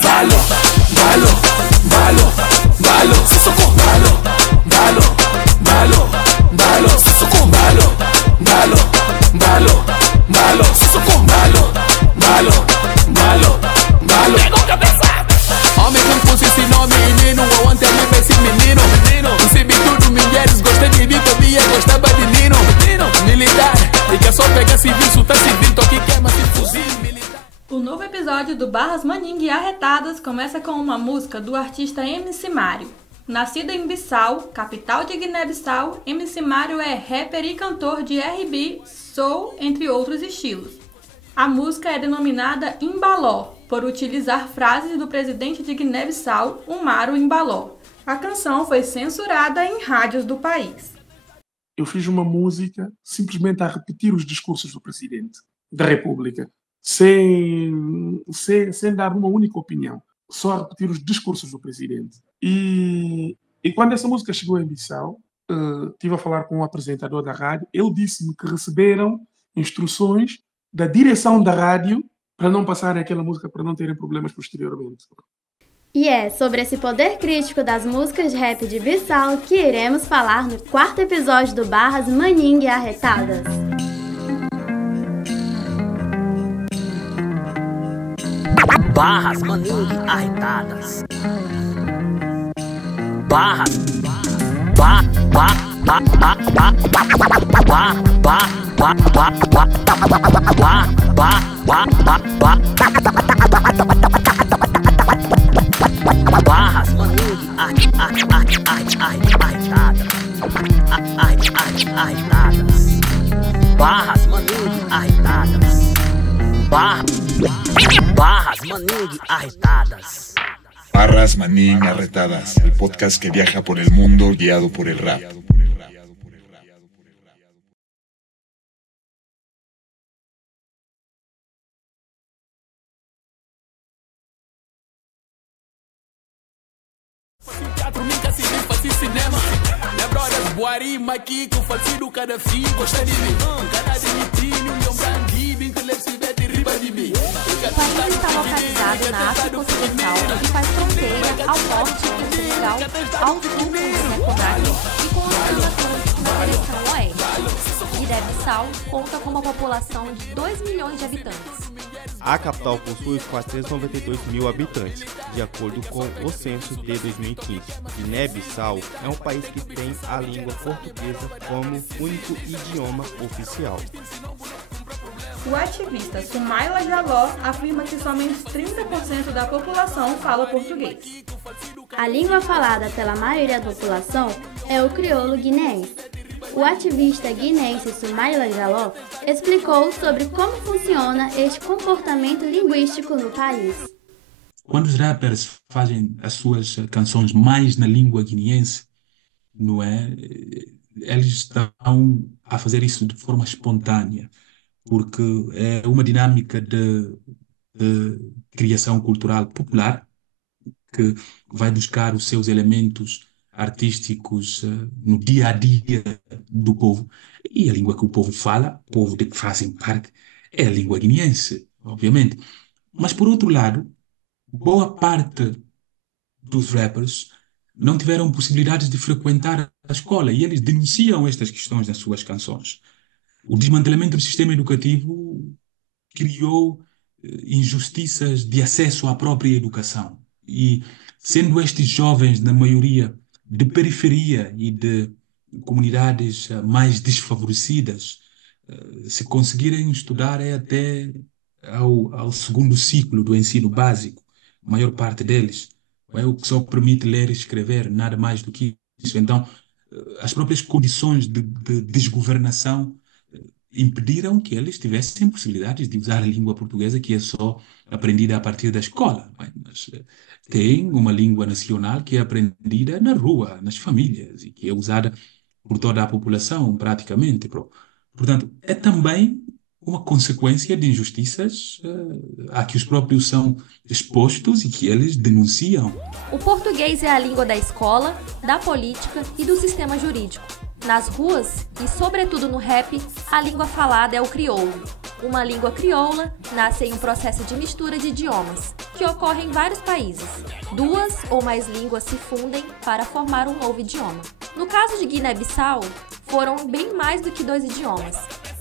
Balo, balo, balo, balo, sissoko, balo, balo, balo, balo, sissoko, balo, balo, balo, balo, sissoko, balo, balo, balo, balo. Pegou cabeça! Homem que pôs esse nome, menino, eu ontem me pensei menino. Recebi tudo, mulheres, gostei de mim, comia, gostava de nino. Militar, e que é só pegar civil, tá civil, toque queima, se fuzil, militar. O novo episódio do Barras Mandingue Arretadas começa com uma música do artista MC Mário. Nascido em Bissau, capital de Guiné-Bissau, MC Mário é rapper e cantor de R&B, soul, entre outros estilos. A música é denominada Imbaló, por utilizar frases do presidente de Guiné-Bissau, Umaru Imbaló. A canção foi censurada em rádios do país. Eu fiz uma música simplesmente a repetir os discursos do presidente da República, sem dar uma única opinião, só a repetir os discursos do presidente. E quando essa música chegou em Bissau, estive a falar com um apresentador da rádio, ele disse-me que receberam instruções da direção da rádio para não passarem aquela música, para não terem problemas posteriormente. E é sobre esse poder crítico das músicas de rap de Bissau que iremos falar no 4º episódio do Barras Mandingue Arretadas. Barras Mandingue Arretadas. Barras. Barras Mandingue Arretadas. Barras Mandingue Arretadas. Barras Mandingue Arretadas. Barras Mandingue Arretadas, el podcast que viaja por el mundo guiado por el rap. Teatro, nunca se fazia cinema. Minha brother, Buari, Maquico, falsido, cada filho, gosta de mim. Cada demitinho, meu branquinho, intelectualmente riba de mim. O país está localizado na África Ocidental e faz fronteira ao norte de Senegal, ao sul com o Conakry e com o Oceano Atlântico na direção oeste. Guiné-Bissau conta com uma população de 2 milhões de habitantes. A capital possui 492 mil habitantes, de acordo com o censo de 2015. Guiné-Bissau é um país que tem a língua portuguesa como único idioma oficial. O ativista Soumaila Jaló afirma que somente 30% da população fala português. A língua falada pela maioria da população é o crioulo guineense. O ativista guineense Soumaila Jaló explicou sobre como funciona este comportamento linguístico no país. Quando os rappers fazem as suas canções mais na língua guineense, não é? Eles estão a fazer isso de forma espontânea, porque é uma dinâmica de criação cultural popular que vai buscar os seus elementos artísticos no dia a dia do povo. E a língua que o povo fala, o povo de que fazem parte, é a língua guineense, obviamente. Mas, por outro lado, boa parte dos rappers não tiveram possibilidades de frequentar a escola e eles denunciam estas questões nas suas canções. O desmantelamento do sistema educativo criou injustiças de acesso à própria educação. E, sendo estes jovens, na maioria, de periferia e de comunidades mais desfavorecidas, se conseguirem estudar até ao segundo ciclo do ensino básico, a maior parte deles, é o que só permite ler e escrever, nada mais do que isso. Então, as próprias condições de desgovernação impediram que eles tivessem possibilidades de usar a língua portuguesa, que é só aprendida a partir da escola. Mas tem uma língua nacional que é aprendida na rua, nas famílias, e que é usada por toda a população, praticamente. Portanto, é também uma consequência de injustiças a que os próprios são expostos e que eles denunciam. O português é a língua da escola, da política e do sistema jurídico. Nas ruas, e sobretudo no rap, a língua falada é o crioulo. Uma língua crioula nasce em um processo de mistura de idiomas, que ocorre em vários países. Duas ou mais línguas se fundem para formar um novo idioma. No caso de Guiné-Bissau, foram bem mais do que 2 idiomas.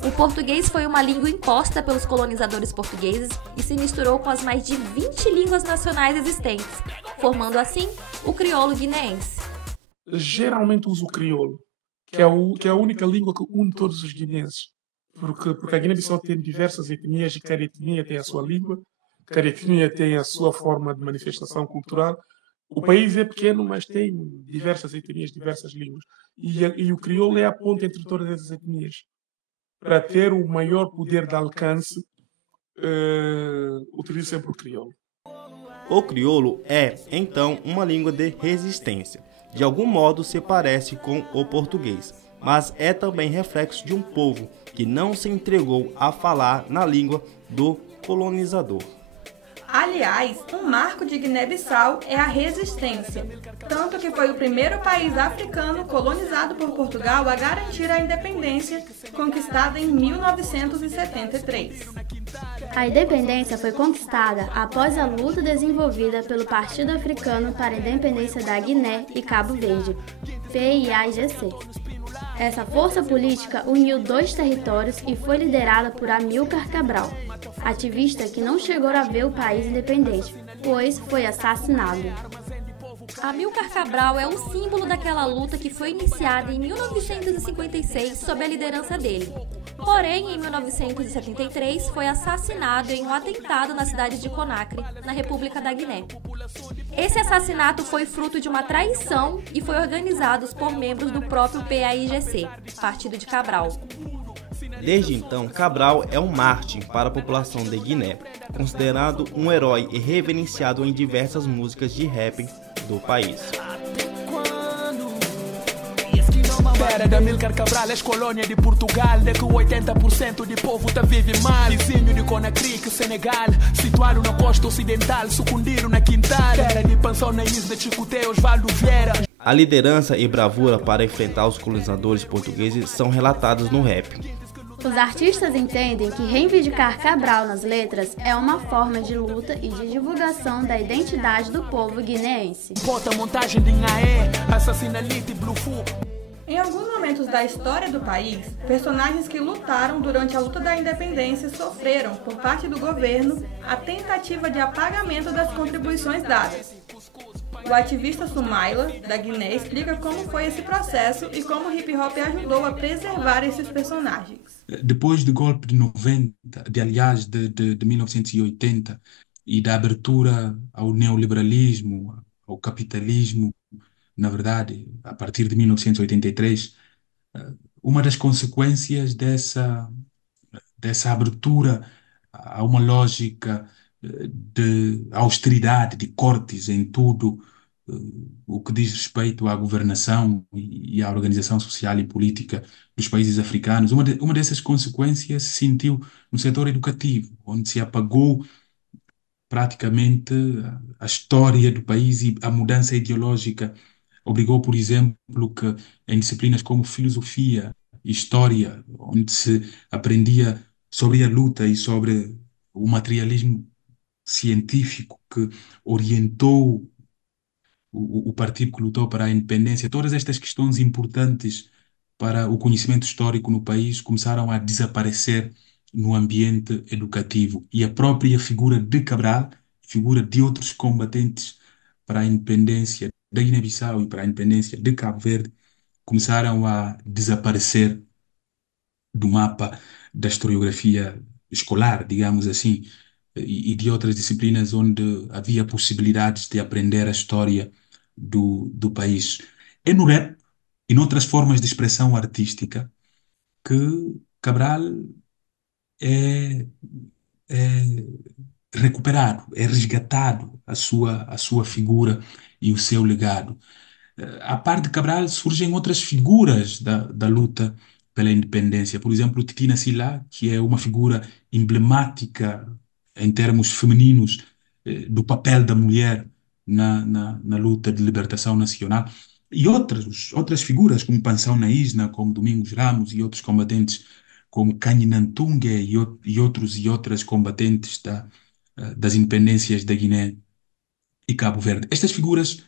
O português foi uma língua imposta pelos colonizadores portugueses e se misturou com as mais de 20 línguas nacionais existentes, formando assim o crioulo guineense. Geralmente uso o crioulo, que é a única língua que une todos os guineenses. Porque a Guiné-Bissau tem diversas etnias e cada etnia tem a sua língua, cada etnia tem a sua forma de manifestação cultural. O país é pequeno, mas tem diversas etnias, diversas línguas. E o crioulo é a ponte entre todas essas etnias. Para ter o maior poder de alcance, utilizo sempre o crioulo. O crioulo é, então, uma língua de resistência. De algum modo se parece com o português, mas é também reflexo de um povo que não se entregou a falar na língua do colonizador. Aliás, um marco de Guiné-Bissau é a resistência, tanto que foi o primeiro país africano colonizado por Portugal a garantir a independência, conquistada em 1973. A independência foi conquistada após a luta desenvolvida pelo Partido Africano para a Independência da Guiné e Cabo Verde, PAIGC. Essa força política uniu 2 territórios e foi liderada por Amílcar Cabral, ativista que não chegou a ver o país independente, pois foi assassinado. Amílcar Cabral é o símbolo daquela luta que foi iniciada em 1956 sob a liderança dele. Porém, em 1973, foi assassinado em um atentado na cidade de Conakry, na República da Guiné. Esse assassinato foi fruto de uma traição e foi organizado por membros do próprio PAIGC, Partido de Cabral. Desde então, Cabral é um mártir para a população de Guiné, considerado um herói e reverenciado em diversas músicas de rap do país. Era da Amílcar Cabral, ex-colônia de Portugal, de que 80% de povo tá vive mal. Vizinho de Conakry, que Senegal, situado na costa ocidental, sucundiram na quintal. Era de Pensão na isla de Chicoté, Osvaldo Vieira. A liderança e bravura para enfrentar os colonizadores portugueses são relatadas no rap. Os artistas entendem que reivindicar Cabral nas letras é uma forma de luta e de divulgação da identidade do povo guineense. Bota montagem de Nhaé, assassinalite Blufu. Em alguns momentos da história do país, personagens que lutaram durante a luta da independência sofreram, por parte do governo, a tentativa de apagamento das contribuições dadas. O ativista Soumaila, da Guiné, explica como foi esse processo e como o hip-hop ajudou a preservar esses personagens. Depois do golpe de 90, aliás, de 1980, e da abertura ao neoliberalismo, ao capitalismo, na verdade, a partir de 1983, uma das consequências dessa abertura a uma lógica de austeridade, de cortes em tudo o que diz respeito à governação e à organização social e política dos países africanos. Uma dessas consequências se sentiu no setor educativo, onde se apagou praticamente a história do país e a mudança ideológica obrigou, por exemplo, que em disciplinas como filosofia, história, onde se aprendia sobre a luta e sobre o materialismo científico que orientou o partido que lutou para a independência, todas estas questões importantes para o conhecimento histórico no país começaram a desaparecer no ambiente educativo. E a própria figura de Cabral, figura de outros combatentes para a independência da Guiné-Bissau e para a independência de Cabo Verde, começaram a desaparecer do mapa da historiografia escolar, digamos assim, e de outras disciplinas onde havia possibilidades de aprender a história do país. É no rap e noutras formas de expressão artística que Cabral é recuperado, é resgatado a sua figura e o seu legado. A par de Cabral surgem outras figuras da luta pela independência. Por exemplo, Titina Sila, que é uma figura emblemática em termos femininos do papel da mulher na luta de libertação nacional. E outras figuras, como Pensão na Isna, como Domingos Ramos e outros combatentes como Kanyinantungue e outros e outras combatentes das independências da Guiné e Cabo Verde. Estas figuras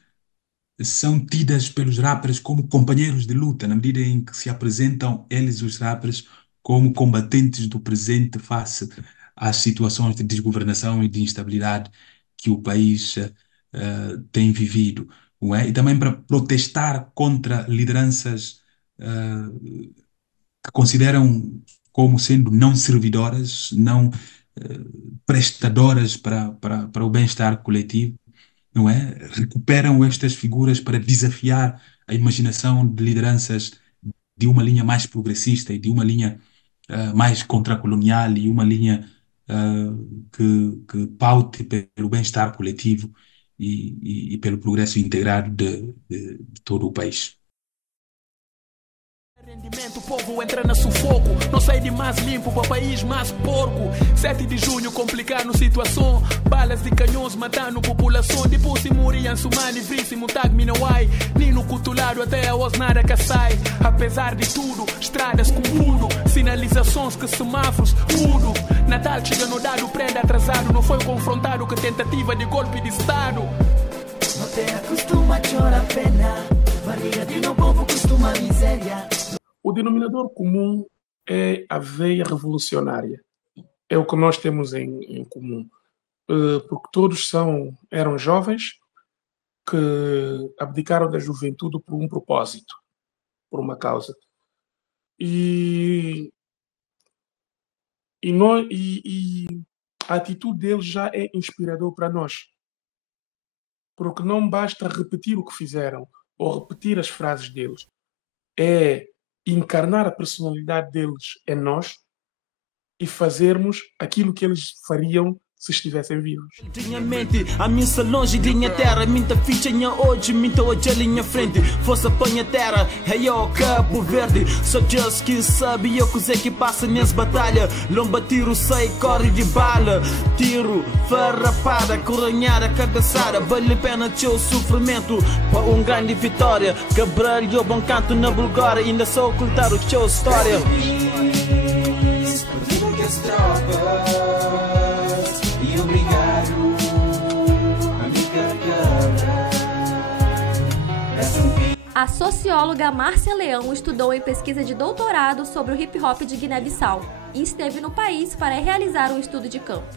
são tidas pelos rappers como companheiros de luta, na medida em que se apresentam eles, os rappers, como combatentes do presente face às situações de desgovernação e de instabilidade que o país tem vivido, não é? E também para protestar contra lideranças que consideram como sendo não servidoras, não prestadoras para o bem-estar coletivo, não é? Recuperam estas figuras para desafiar a imaginação de lideranças de uma linha mais progressista e de uma linha mais contracolonial e uma linha que paute pelo bem-estar coletivo e pelo progresso integrado de todo o país. Rendimento, o povo entra na sufoco. Não sai de mais limpo para país mais porco. 7 de junho, complicando situação. Balas de canhões matando população. Depois se moriam sumani, víssimo, tag minawai. Nino cutulado até a osnada que sai. Apesar de tudo, estradas com mudo. Sinalizações que semáforos mudo. Natal chega no dado, prenda atrasado. Não foi confrontado com tentativa de golpe de Estado. Não te acostuma a chorar pena. Barriga de no povo costuma a miséria. O denominador comum é a veia revolucionária. É o que nós temos em comum. Porque todos eram jovens que abdicaram da juventude por um propósito, por uma causa. E a atitude deles já é inspirador para nós. Porque não basta repetir o que fizeram ou repetir as frases deles. É encarnar a personalidade deles em nós e fazermos aquilo que eles fariam se estivessem vivos. Tinha mente, a minha longe linha terra, minha ficha hoje, minha hoje a linha frente, força panha terra, é eu Cabo Verde, só Deus que sabe eu que que passa nessa batalha, lomba tiro, sai, corre de bala, tiro, farrapada, coronhada, cagaçada, vale a pena teu sofrimento, para grande vitória, Gabriel, bom canto na Bulgária, ainda só ocultar o teu história. A socióloga Márcia Leão estudou em pesquisa de doutorado sobre o hip-hop de Guiné-Bissau e esteve no país para realizar um estudo de campo,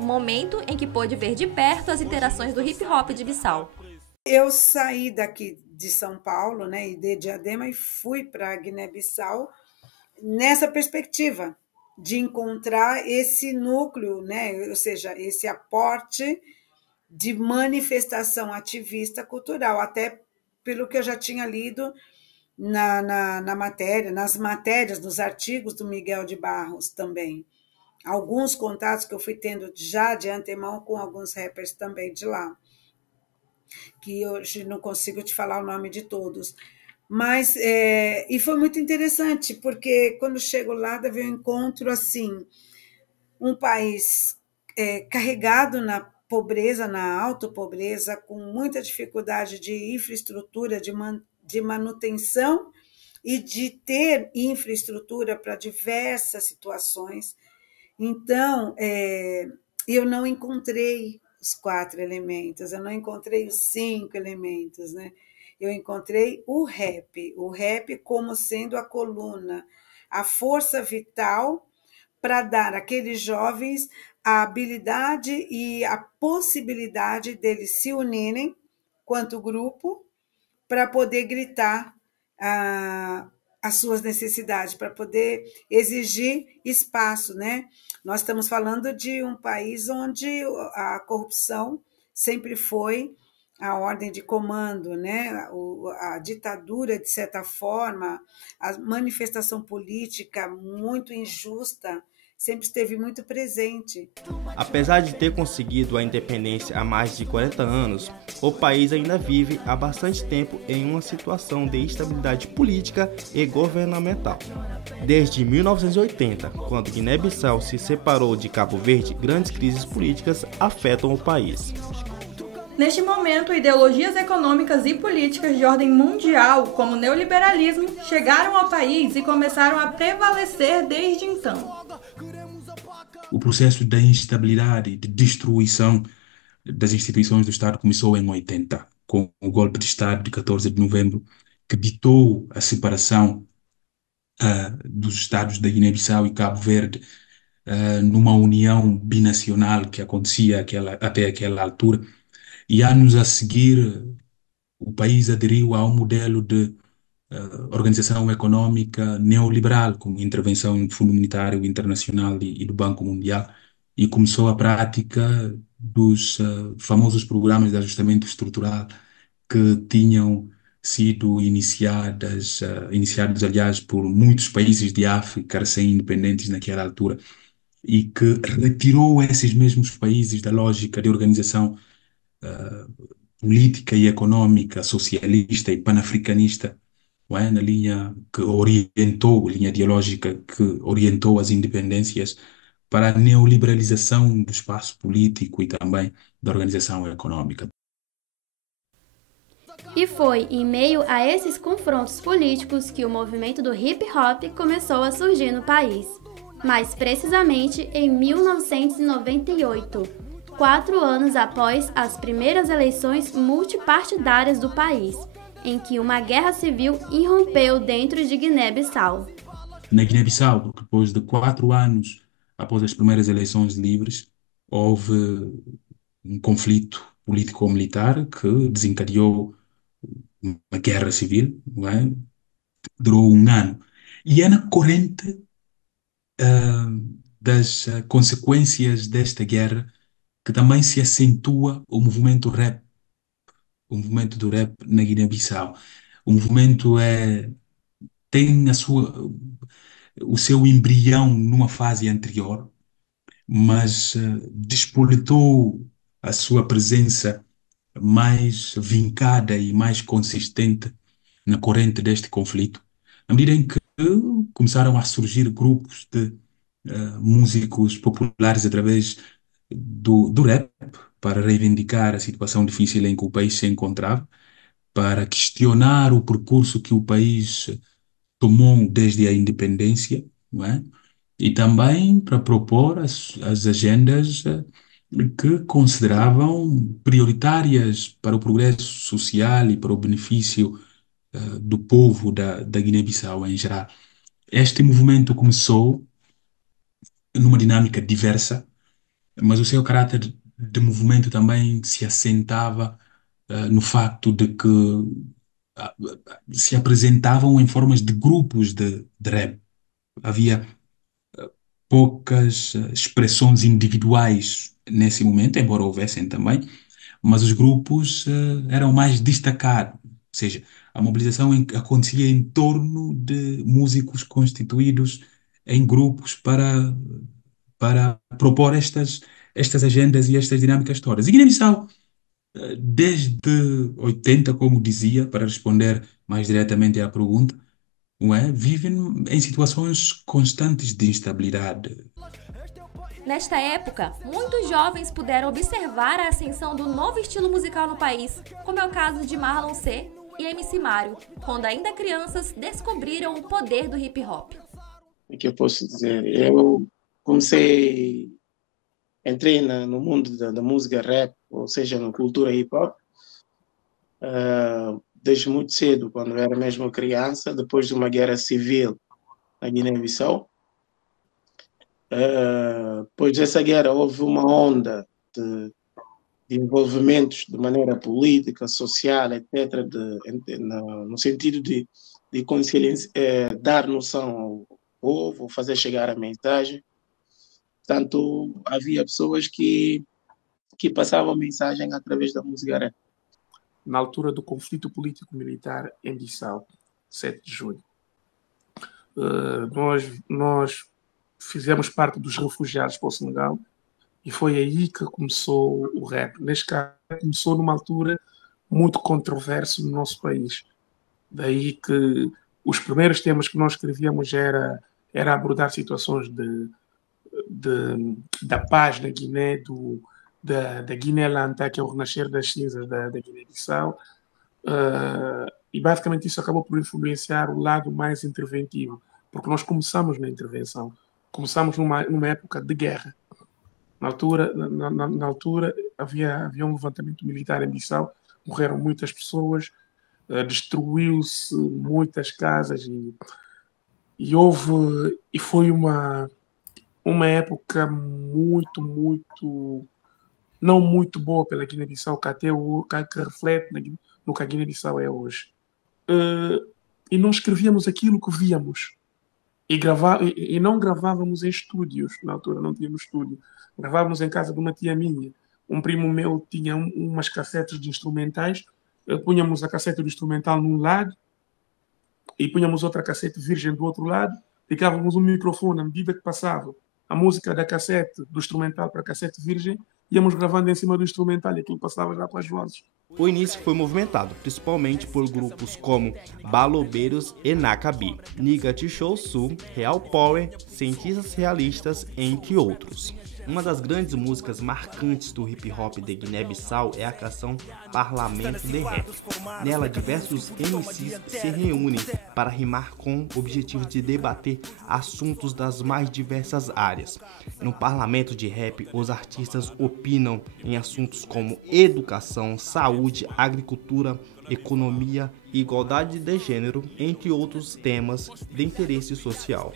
um momento em que pôde ver de perto as interações do hip-hop de Bissau. Eu saí daqui de São Paulo, né, e de Diadema e fui para Guiné-Bissau nessa perspectiva de encontrar esse núcleo, né, ou seja, esse aporte de manifestação ativista cultural, até pelo que eu já tinha lido na matéria, nas matérias, nos artigos do Miguel de Barros também. Alguns contatos que eu fui tendo já de antemão com alguns rappers também de lá, que hoje não consigo te falar o nome de todos. Mas, e foi muito interessante, porque quando chego lá, eu encontro assim, um país carregado na pobreza, na autopobreza, com muita dificuldade de infraestrutura, de manutenção e de ter infraestrutura para diversas situações. Então, eu não encontrei os 4 elementos, eu não encontrei os 5 elementos, né? Eu encontrei o rap como sendo a coluna, a força vital para dar àqueles jovens a habilidade e a possibilidade deles se unirem quanto grupo para poder gritar as suas necessidades, para poder exigir espaço, né? Nós estamos falando de um país onde a corrupção sempre foi a ordem de comando, né? A ditadura, de certa forma, a manifestação política muito injusta, sempre esteve muito presente. Apesar de ter conseguido a independência há mais de 40 anos, o país ainda vive há bastante tempo em uma situação de instabilidade política e governamental. Desde 1980, quando Guiné-Bissau se separou de Cabo Verde, grandes crises políticas afetam o país. Neste momento, ideologias econômicas e políticas de ordem mundial, como o neoliberalismo, chegaram ao país e começaram a prevalecer desde então. O processo da instabilidade e de destruição das instituições do Estado começou em 80, com o golpe de Estado de 14 de novembro, que ditou a separação dos Estados da Guiné-Bissau e Cabo Verde numa união binacional que acontecia até aquela altura. E anos a seguir, o país aderiu a um modelo de organização econômica neoliberal, com intervenção no Fundo Monetário Internacional e do Banco Mundial, e começou a prática dos famosos programas de ajustamento estrutural que tinham sido iniciados, aliás, por muitos países de África recém-independentes naquela altura, e que retirou esses mesmos países da lógica de organização política e econômica socialista e panafricanista, não é? Na linha que orientou, linha ideológica que orientou as independências para a neoliberalização do espaço político e também da organização econômica. E foi em meio a esses confrontos políticos que o movimento do hip hop começou a surgir no país. Mais precisamente em 1998, 4 anos após as primeiras eleições multipartidárias do país, em que uma guerra civil irrompeu dentro de Guiné-Bissau. Na Guiné-Bissau, depois de 4 anos após as primeiras eleições livres, houve um conflito político-militar que desencadeou uma guerra civil, não é? Durou 1 ano. E é na corrente das consequências desta guerra que também se acentua o movimento rap, o movimento do rap na Guiné-Bissau. O movimento tem o seu embrião numa fase anterior, mas despoletou a sua presença mais vincada e mais consistente na corrente deste conflito, na medida em que começaram a surgir grupos de músicos populares através do rap para reivindicar a situação difícil em que o país se encontrava, para questionar o percurso que o país tomou desde a independência, não é? E também para propor as agendas que consideravam prioritárias para o progresso social e para o benefício do povo da Guiné-Bissau em geral. Este movimento começou numa dinâmica diversa, mas o seu caráter de movimento também se assentava no facto de que se apresentavam em formas de grupos de rap. Havia poucas expressões individuais nesse momento, embora houvessem também, mas os grupos eram mais destacados, ou seja, a mobilização acontecia em torno de músicos constituídos em grupos para propor estas agendas e estas dinâmicas todas. E Guiné-Bissau, desde 80, como dizia, para responder mais diretamente à pergunta, não é? Vivem em situações constantes de instabilidade. Nesta época, muitos jovens puderam observar a ascensão do novo estilo musical no país, como é o caso de Marlon C. e MC Mário, quando ainda crianças descobriram o poder do hip hop. O que eu posso dizer? Eu entrei no mundo da música rap, ou seja, na cultura hip hop, desde muito cedo, quando eu era mesmo criança, depois de uma guerra civil na Guiné-Bissau. Depois dessa guerra houve uma onda de envolvimentos de maneira política, social, etc., no sentido de dar noção ao povo, fazer chegar a mensagem. Portanto, havia pessoas que passavam mensagem através da música rap. Na altura do conflito político-militar em Bissau, 7 de junho, nós fizemos parte dos refugiados para o Senegal e foi aí que começou o rap. Neste caso, começou numa altura muito controversa no nosso país. Daí que os primeiros temas que nós escrevíamos era abordar situações da paz na Guiné, da Guiné-Lanta, que é o renascer das cinzas da Guiné-Bissau, e basicamente isso acabou por influenciar o lado mais interventivo, porque nós começamos na intervenção, começamos numa época de guerra. Na altura havia um levantamento militar em Bissau, morreram muitas pessoas, destruiu-se muitas casas e foi uma época não muito boa pela Guiné-Bissau, que reflete no que a Guiné-Bissau é hoje. E nós escrevíamos aquilo que víamos. E não gravávamos em estúdios, na altura não tínhamos estúdio. Gravávamos em casa de uma tia minha. Um primo meu tinha umas cassetes de instrumentais, punhamos a cassete do instrumental num lado e punhamos outra cassete virgem do outro lado, ligávamos um microfone à medida que passava a música da cassete do instrumental para a cassete virgem, íamos gravando em cima do instrumental e aquilo passava já para as vozes. O início foi movimentado, principalmente por grupos como Balobeiros e Nakabi, Niga Tichou-Su, Real Power, Cientistas Realistas, entre outros. Uma das grandes músicas marcantes do hip-hop de Guiné-Bissau é a canção Parlamento de Rap. Nela, diversos MCs se reúnem para rimar com o objetivo de debater assuntos das mais diversas áreas. No Parlamento de Rap, os artistas opinam em assuntos como educação, saúde, agricultura, economia, igualdade de gênero, entre outros temas de interesse social.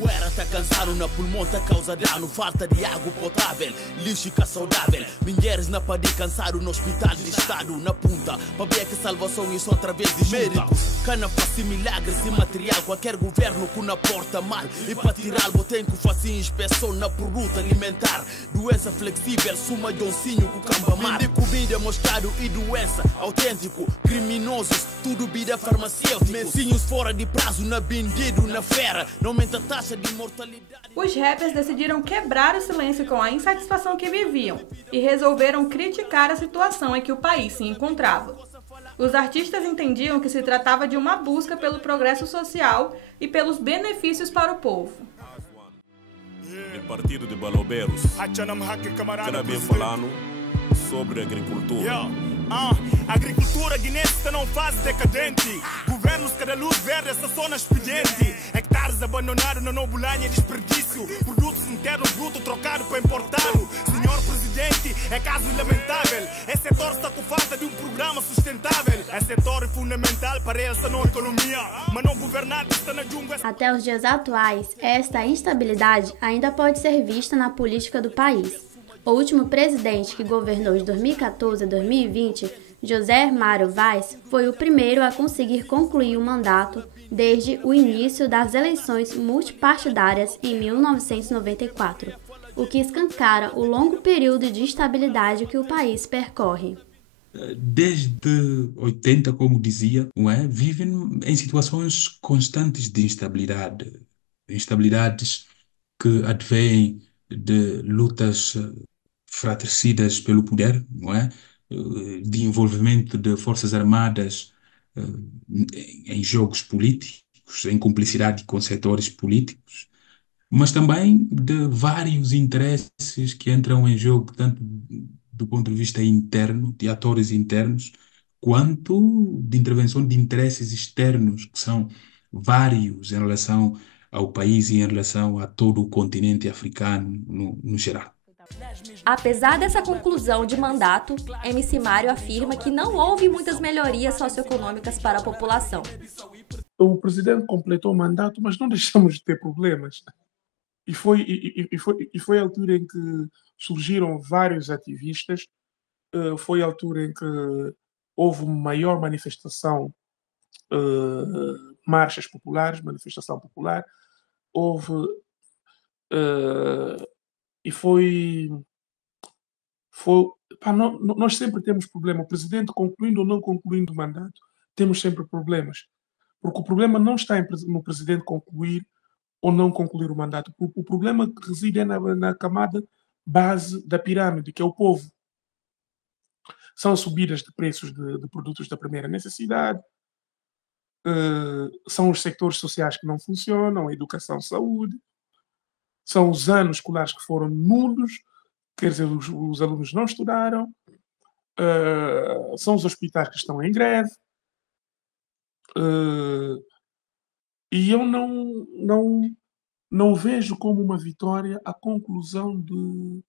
O era tá cansado na pulmão, tá causa dano, falta de água potável, lixo saudável. Mulheres na padi cansado no hospital de estado, na punta, pra ver que salvação isso através de médicos. Cana fazer milagres e material, qualquer governo que na porta mal. E pra tirar tem que fazer inspeção na produto alimentar. Doença flexível, suma doncinho com camba mar. De comida mostrado e doença autêntico. Criminosos, tudo vida farmacêutico. Mencinhos fora de prazo, na vendido, na fera. Não aumenta a taxa de mortalidade. Os rappers decidiram quebrar o silêncio com a insatisfação que viviam e resolveram criticar a situação em que o país se encontrava. Os artistas entendiam que se tratava de uma busca pelo progresso social e pelos benefícios para o povo. O partido de Balobeiros já vem falando sobre agricultura. A agricultura guinense não faz decadente. Governos cada luz verde, essa zona expediente. Hectares abandonados na nobulanha desperdício. Produtos internos bruto trocado para importado. Senhor Presidente, é caso lamentável. Esse setor está com falta de um programa sustentável. Esse setor é fundamental para essa nova economia. Mas não governante está na jungla. Até os dias atuais, esta instabilidade ainda pode ser vista na política do país. O último presidente que governou de 2014 a 2020, José Mário Vaz, foi o primeiro a conseguir concluir o mandato desde o início das eleições multipartidárias em 1994, o que escancara o longo período de instabilidade que o país percorre. Desde 80, como dizia, vivem em situações constantes de instabilidade, instabilidades que advêm de lutas fratricidas pelo poder, de envolvimento de forças armadas em jogos políticos, em cumplicidade com setores políticos, mas também de vários interesses que entram em jogo, tanto do ponto de vista interno, de atores internos, quanto de intervenção de interesses externos, que são vários em relação ao país e em relação a todo o continente africano no geral. Apesar dessa conclusão de mandato, MC Mário afirma que não houve muitas melhorias socioeconômicas para a população. O presidente completou o mandato, mas não deixamos de ter problemas. E foi a altura em que surgiram vários ativistas, foi a altura em que houve maior manifestação, marchas populares, manifestação popular, houve... E nós sempre temos problema. O presidente concluindo ou não concluindo o mandato, temos sempre problemas. Porque o problema não está no presidente concluir ou não concluir o mandato. O problema que reside é na camada base da pirâmide, que é o povo. São subidas de preços de produtos da primeira necessidade, são os sectores sociais que não funcionam, a educação, saúde, são os anos escolares que foram nulos, quer dizer, os alunos não estudaram, são os hospitais que estão em greve, e eu não vejo como uma vitória a conclusão do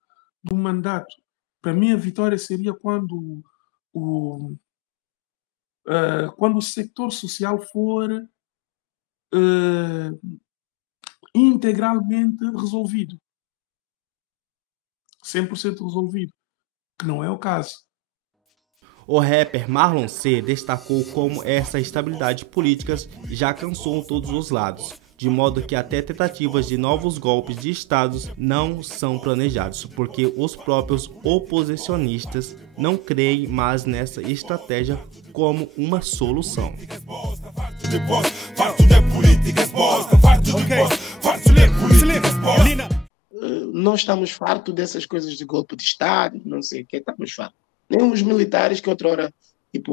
mandato. Para mim, a vitória seria quando o sector social for integralmente resolvido. 100% resolvido, que não é o caso. O rapper Marlon C destacou como essa estabilidade política já cansou todos os lados, de modo que até tentativas de novos golpes de estados não são planejados, porque os próprios oposicionistas não creem mais nessa estratégia como uma solução. Nós estamos fartos dessas coisas de golpe de Estado, não sei o que, estamos fartos. Nem os militares que outrora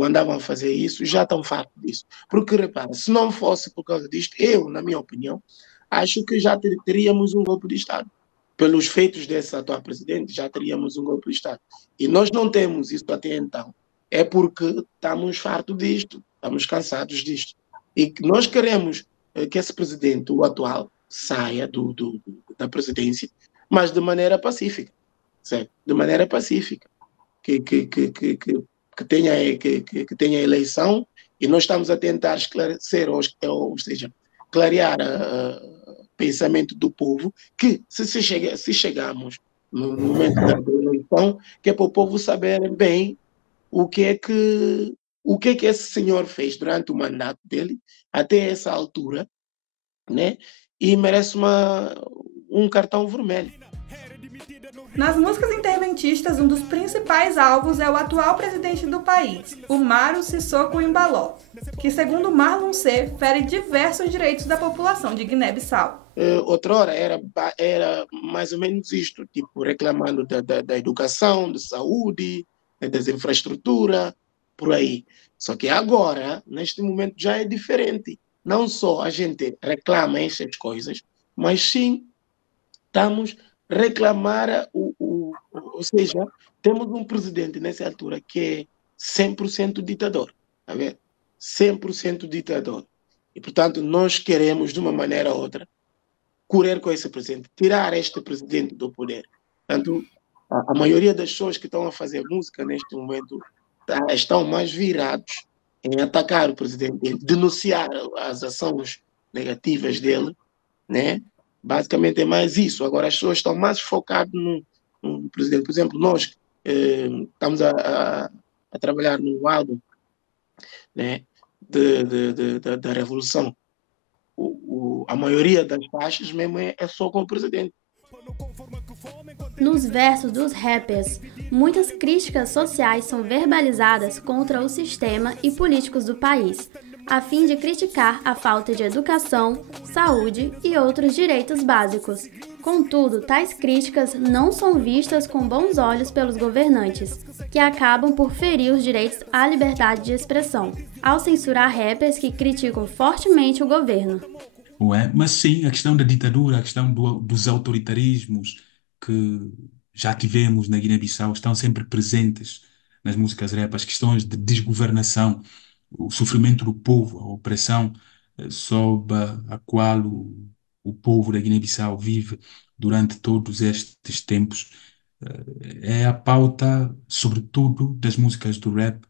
andavam a fazer isso já estão fartos disso. Porque, repara, se não fosse por causa disto, eu, na minha opinião, acho que já teríamos um golpe de Estado. Pelos feitos desse atual presidente, já teríamos um golpe de Estado. E nós não temos isso até então. É porque estamos fartos disto, estamos cansados disto. E que nós queremos que esse presidente, o atual, saia da presidência, mas de maneira pacífica, certo? De maneira pacífica, que tenha eleição, e nós estamos a tentar esclarecer, ou seja, clarear o pensamento do povo, que se chegarmos no momento da eleição, que é para o povo saber bem o que é que esse senhor fez durante o mandato dele, até essa altura, né? E merece um cartão vermelho. Nas músicas interventistas, um dos principais alvos é o atual presidente do país, o Umaro Sissoko Embaló, que, segundo Marlon C, fere diversos direitos da população de Guiné-Bissau. Outrora era mais ou menos isto, tipo, reclamando da educação, da saúde, das infraestruturas, por aí. Só que agora, neste momento, já é diferente. Não só a gente reclama essas coisas, mas sim estamos a reclamar, ou seja, temos um presidente nessa altura que é 100% ditador, tá vendo? 100% ditador. E, portanto, nós queremos, de uma maneira ou outra, correr com esse presidente, tirar este presidente do poder. Portanto, a maioria das pessoas que estão a fazer música neste momento estão mais virados em atacar o presidente dele, denunciar as ações negativas dele, né? Basicamente é mais isso. Agora as pessoas estão mais focadas no presidente. Por exemplo, nós estamos a trabalhar no álbum, né, da Revolução. A maioria das faixas mesmo é só com o presidente. Nos versos dos rappers, muitas críticas sociais são verbalizadas contra o sistema e políticos do país, a fim de criticar a falta de educação, saúde e outros direitos básicos. Contudo, tais críticas não são vistas com bons olhos pelos governantes, que acabam por ferir os direitos à liberdade de expressão, ao censurar rappers que criticam fortemente o governo. Mas sim, a questão da ditadura, a questão dos autoritarismos que já tivemos na Guiné-Bissau estão sempre presentes nas músicas rap, as questões de desgovernação, o sofrimento do povo, a opressão sob a qual o povo da Guiné-Bissau vive durante todos estes tempos, é a pauta, sobretudo, das músicas do rap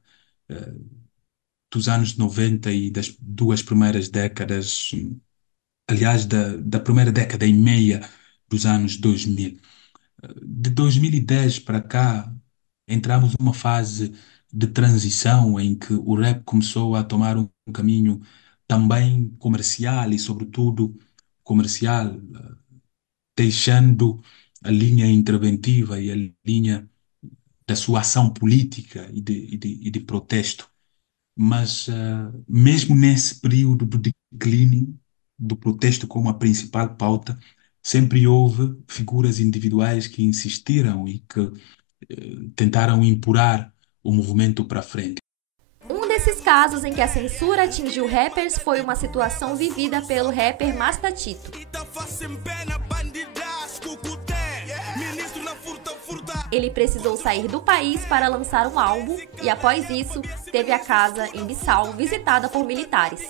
dos anos 90 e das duas primeiras décadas, aliás, da primeira década e meia dos anos 2000. De 2010 para cá, entramos numa fase de transição em que o rap começou a tomar um caminho também comercial e, sobretudo, comercial, deixando a linha interventiva e a linha da sua ação política e de protesto. Mas, mesmo nesse período do declínio do protesto como a principal pauta, sempre houve figuras individuais que insistiram e que tentaram empurrar o movimento para frente. Um desses casos em que a censura atingiu rappers foi uma situação vivida pelo rapper Masta Tito. Ministro na furta ele precisou sair do país para lançar um álbum e, após isso, teve a casa em Bissau visitada por militares.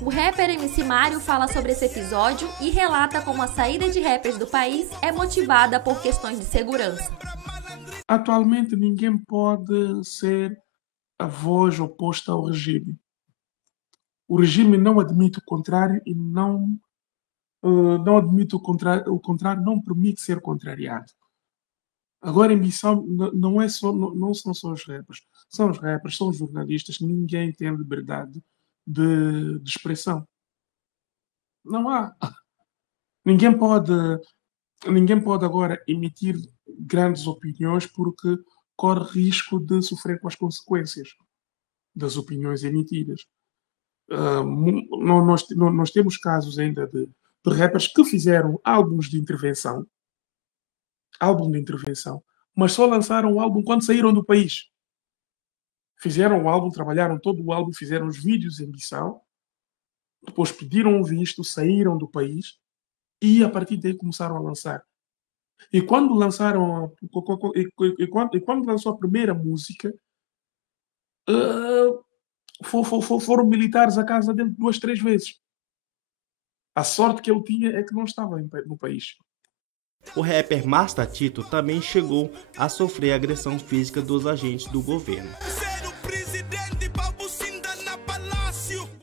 O rapper MC Mário fala sobre esse episódio e relata como a saída de rappers do país é motivada por questões de segurança. Atualmente ninguém pode ser a voz oposta ao regime. O regime não admite o contrário e não admite o contrário não permite ser contrariado. Agora em Bissau não são só os rappers, são os rappers, são os jornalistas, ninguém tem liberdade de expressão. Não há. Ninguém pode agora emitir grandes opiniões porque corre risco de sofrer com as consequências das opiniões emitidas. Nós temos casos ainda de rappers que fizeram álbum de intervenção, mas só lançaram o álbum quando saíram do país. Fizeram o álbum, trabalharam todo o álbum, fizeram os vídeos em Bissau, depois pediram um visto, saíram do país e a partir daí começaram a lançar. E quando lançaram quando lançou a primeira música, foram militares à casa dele 2, 3 vezes. A sorte que ele tinha é que não estava no país. O rapper Masta Tito também chegou a sofrer agressão física dos agentes do governo.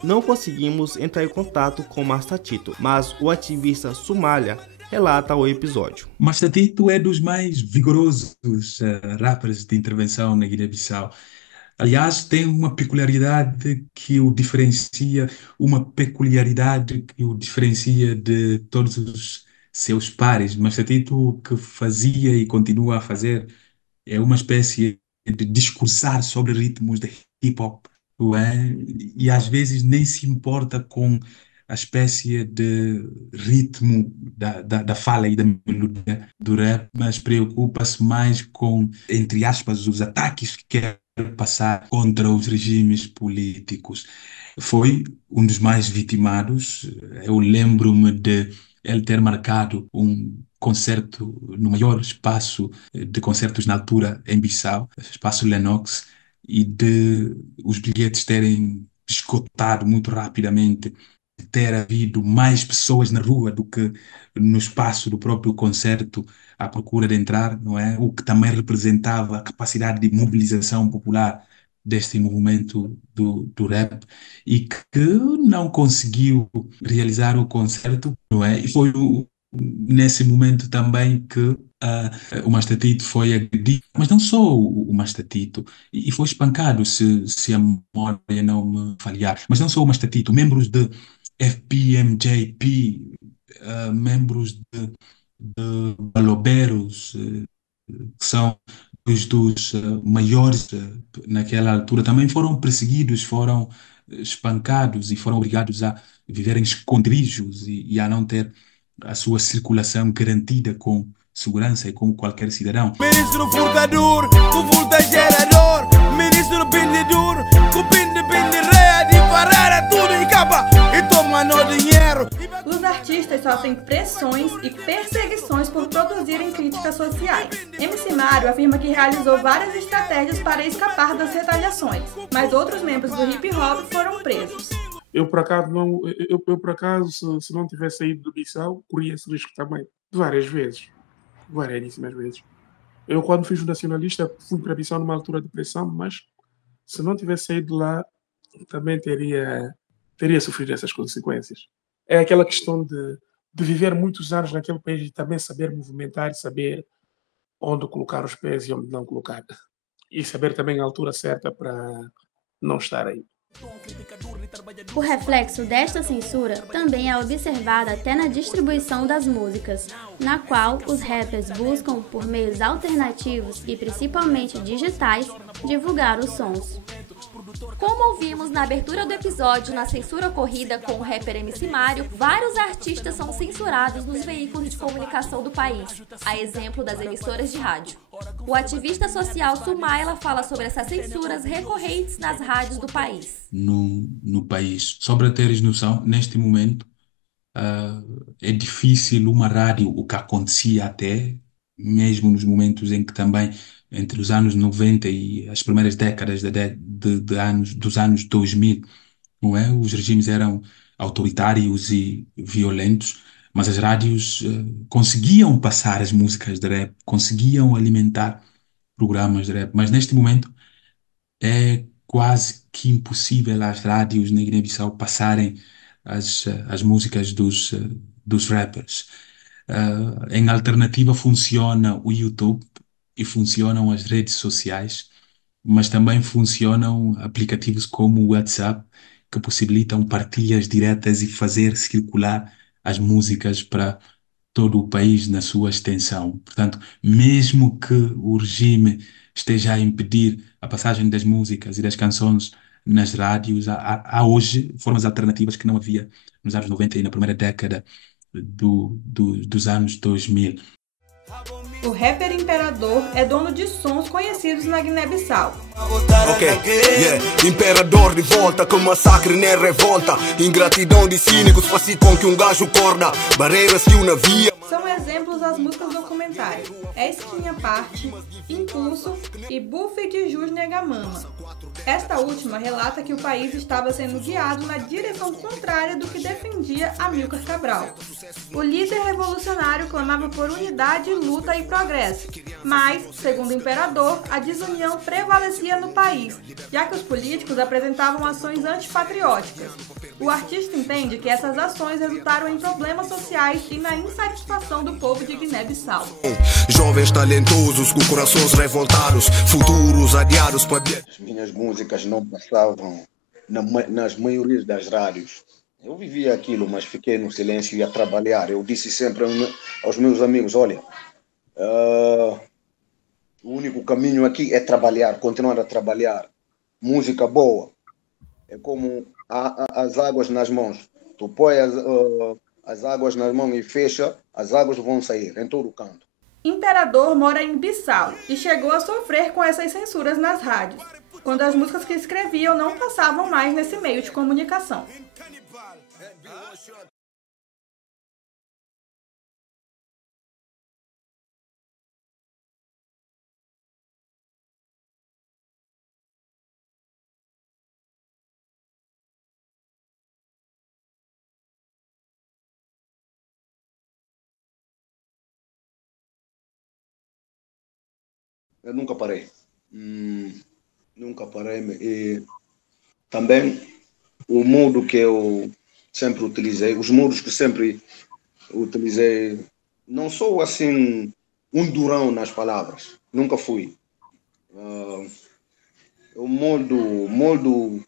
Não conseguimos entrar em contato com Masta Tito, mas o ativista Sumalha relata o episódio. Masta Tito é dos mais vigorosos rappers de intervenção na Guiné-Bissau. Aliás, tem uma peculiaridade que o diferencia de todos os seus pares. Masta Tito, o que fazia e continua a fazer é uma espécie de discursar sobre ritmos de hip-hop, não é? E às vezes nem se importa com a espécie de ritmo da fala e da melodia do rap, mas preocupa-se mais com, entre aspas, os ataques que quer passar contra os regimes políticos. Foi um dos mais vitimados. Eu lembro-me de ele ter marcado um concerto no maior espaço de concertos na altura em Bissau, espaço Lennox, e de os bilhetes terem esgotado muito rapidamente, ter havido mais pessoas na rua do que no espaço do próprio concerto à procura de entrar, não é? O que também representava a capacidade de mobilização popular deste movimento do rap e que não conseguiu realizar o concerto, não é? E foi nesse momento também que o Masta Tito foi agredido, mas não só o Masta Tito, e foi espancado, se a memória não me falhar, mas não só o Masta Tito, membros de FPMJP, membros de Baloberos, que são dos maiores naquela altura, também foram perseguidos, foram espancados e foram obrigados a viver em esconderijos e a não ter a sua circulação garantida com segurança e como qualquer cidadão. Ministro furtador, com furta gerador. Ministro vendedor, com pinde rea de parada tudo e capa e toma no dinheiro. Os artistas sofrem pressões e perseguições por produzirem críticas sociais. MC Mário afirma que realizou várias estratégias para escapar das retaliações, mas outros membros do hip hop foram presos. Eu por acaso, se não tivesse saído do Bissau, corria esse risco também. Várias vezes. Variedíssimas vezes. Eu, quando fiz o Nacionalista, fui para Bissau numa altura de pressão, mas se não tivesse saído de lá, também teria sofrido essas consequências. É aquela questão de viver muitos anos naquele país e também saber movimentar, saber onde colocar os pés e onde não colocar. E saber também a altura certa para não estar aí. O reflexo desta censura também é observado até na distribuição das músicas, na qual os rappers buscam, por meios alternativos e principalmente digitais, divulgar os sons. Como ouvimos na abertura do episódio, na censura ocorrida com o rapper MC Mário, vários artistas são censurados nos veículos de comunicação do país, a exemplo das emissoras de rádio. O ativista social Sumaila fala sobre essas censuras recorrentes nas rádios do país. No país. Só para teres noção, neste momento é difícil uma rádio, o que acontecia até mesmo nos momentos em que também, entre os anos 90 e as primeiras décadas dos anos 2000, não é? Os regimes eram autoritários e violentos, mas as rádios conseguiam passar as músicas de rap, conseguiam alimentar programas de rap, mas neste momento é quase que impossível as rádios na Guiné-Bissau passarem as músicas dos rappers. Em alternativa funciona o YouTube e funcionam as redes sociais, mas também funcionam aplicativos como o WhatsApp, que possibilitam partilhas diretas e fazer circular as músicas para todo o país na sua extensão. Portanto, mesmo que o regime esteja a impedir a passagem das músicas e das canções nas rádios, há hoje formas alternativas que não havia nos anos 90 e na primeira década dos anos 2000. O rapper Imperador é dono de sons conhecidos na Guiné-Bissau. Ok, yeah. Imperador de volta, que massacre nem revolta. Ingratidão de cínicos faz com que um gajo corda. Barreiras que uma via. São exemplos as músicas documentárias Esquinha Parte, Impulso e Buffy de Jus Negamama. Esta última relata que o país estava sendo guiado na direção contrária do que defendia Amílcar Cabral. O líder revolucionário clamava por unidade, luta e progresso, mas, segundo o Imperador, a desunião prevalecia no país, já que os políticos apresentavam ações antipatrióticas. O artista entende que essas ações resultaram em problemas sociais e na insatisfação do povo de Guiné-Bissau. Jovens talentosos com corações revoltados, futuros adiados para... As minhas músicas não passavam nas maiorias das rádios. Eu vivia aquilo, mas fiquei no silêncio e a trabalhar. Eu disse sempre aos meus amigos, olha, o único caminho aqui é trabalhar, continuar a trabalhar. Música boa. É como as águas nas mãos. Tu põe as águas nas mãos e fecha, as águas vão sair em todo o canto. Imperador mora em Bissau e chegou a sofrer com essas censuras nas rádios, quando as músicas que escreviam não passavam mais nesse meio de comunicação. Eu nunca parei. Nunca parei. E também o modo que eu sempre utilizei, os modos que sempre utilizei, não sou assim um durão nas palavras. Nunca fui. Eu moldo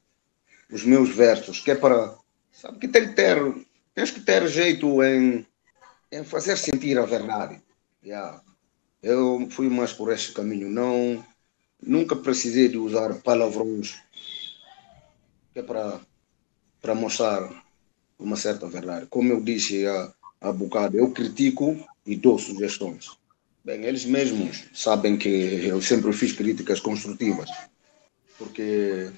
os meus versos, que é para... Sabe que tens que ter jeito em fazer sentir a verdade. Yeah. Eu fui mais por este caminho. Nunca precisei de usar palavrões, que é para mostrar uma certa verdade. Como eu disse há bocado, eu critico e dou sugestões. Bem, eles mesmos sabem que eu sempre fiz críticas construtivas, porque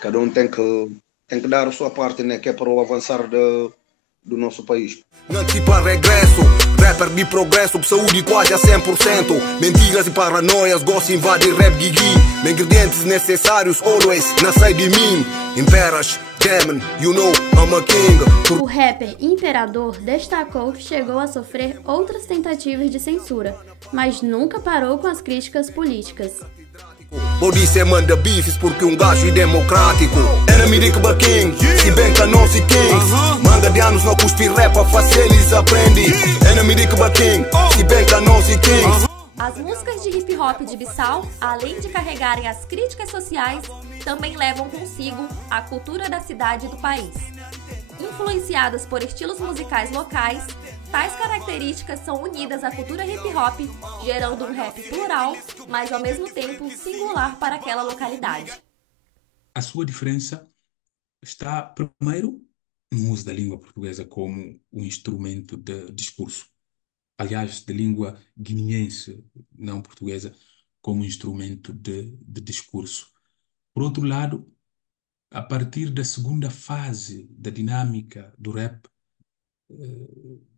cada um tem que dar a sua parte, né, que é para o avançar do nosso país. Antecipa regresso, rapper de progresso, saúde quase a 100%. Mentiras e paranoias, gosto de invadir rap guigui. Ingredientes necessários, always, nascei de mim. Imperas, demon, you know, I'm a king. O rapper Imperador destacou que chegou a sofrer outras tentativas de censura, mas nunca parou com as críticas políticas. Bodice manda bifes porque um gajo é democrático. Enemy de King, se bem que não se kings. Manga de anos não cuspir rap, a fazer eles aprendem. Enemy de King, se bem que não se kings. As músicas de hip hop de Bissau, além de carregarem as críticas sociais, também levam consigo a cultura da cidade e do país. Influenciadas por estilos musicais locais, tais características são unidas à cultura hip hop, gerando um rap plural, mas ao mesmo tempo singular para aquela localidade. A sua diferença está, primeiro, no uso da língua portuguesa como um instrumento de discurso. Aliás, da língua guineense, não portuguesa, como instrumento de discurso. Por outro lado, a partir da segunda fase da dinâmica do rap,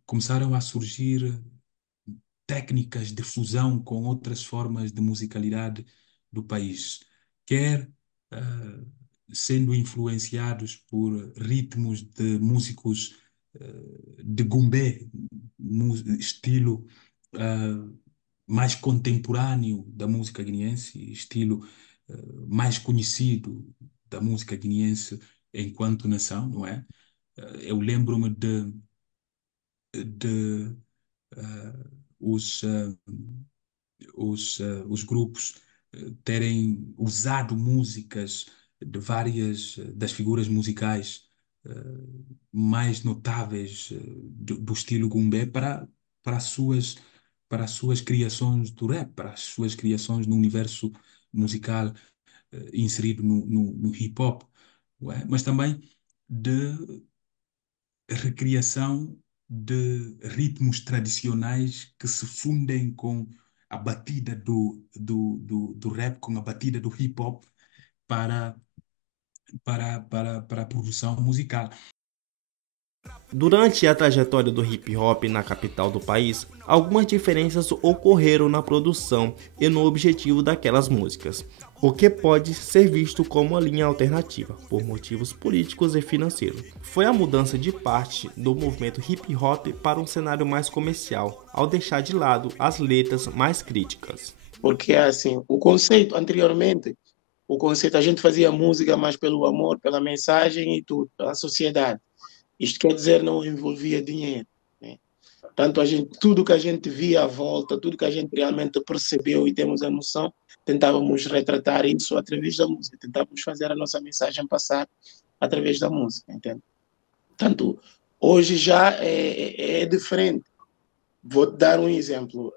começaram a surgir técnicas de fusão com outras formas de musicalidade do país, quer sendo influenciados por ritmos de músicos de gumbé, estilo mais contemporâneo da música guineense, estilo mais conhecido da música guineense enquanto nação, não é? Eu lembro-me de os grupos terem usado músicas de várias das figuras musicais mais notáveis do estilo gumbé para as suas criações do rap, para as suas criações no universo musical inserido no hip-hop, mas também de recriação de ritmos tradicionais que se fundem com a batida do rap, com a batida do hip-hop para a produção musical. Durante a trajetória do hip-hop na capital do país, algumas diferenças ocorreram na produção e no objetivo daquelas músicas, o que pode ser visto como uma linha alternativa, por motivos políticos e financeiros. Foi a mudança de parte do movimento hip-hop para um cenário mais comercial, ao deixar de lado as letras mais críticas. Porque assim, o conceito anteriormente, a gente fazia música mais pelo amor, pela mensagem e tudo, pela sociedade. Isto quer dizer, não envolvia dinheiro, né? Portanto, tudo que a gente via à volta, tudo que a gente realmente percebeu e temos a noção, tentávamos retratar isso através da música, tentávamos fazer a nossa mensagem passar através da música, entende? Portanto, hoje já é diferente. Vou-te dar um exemplo.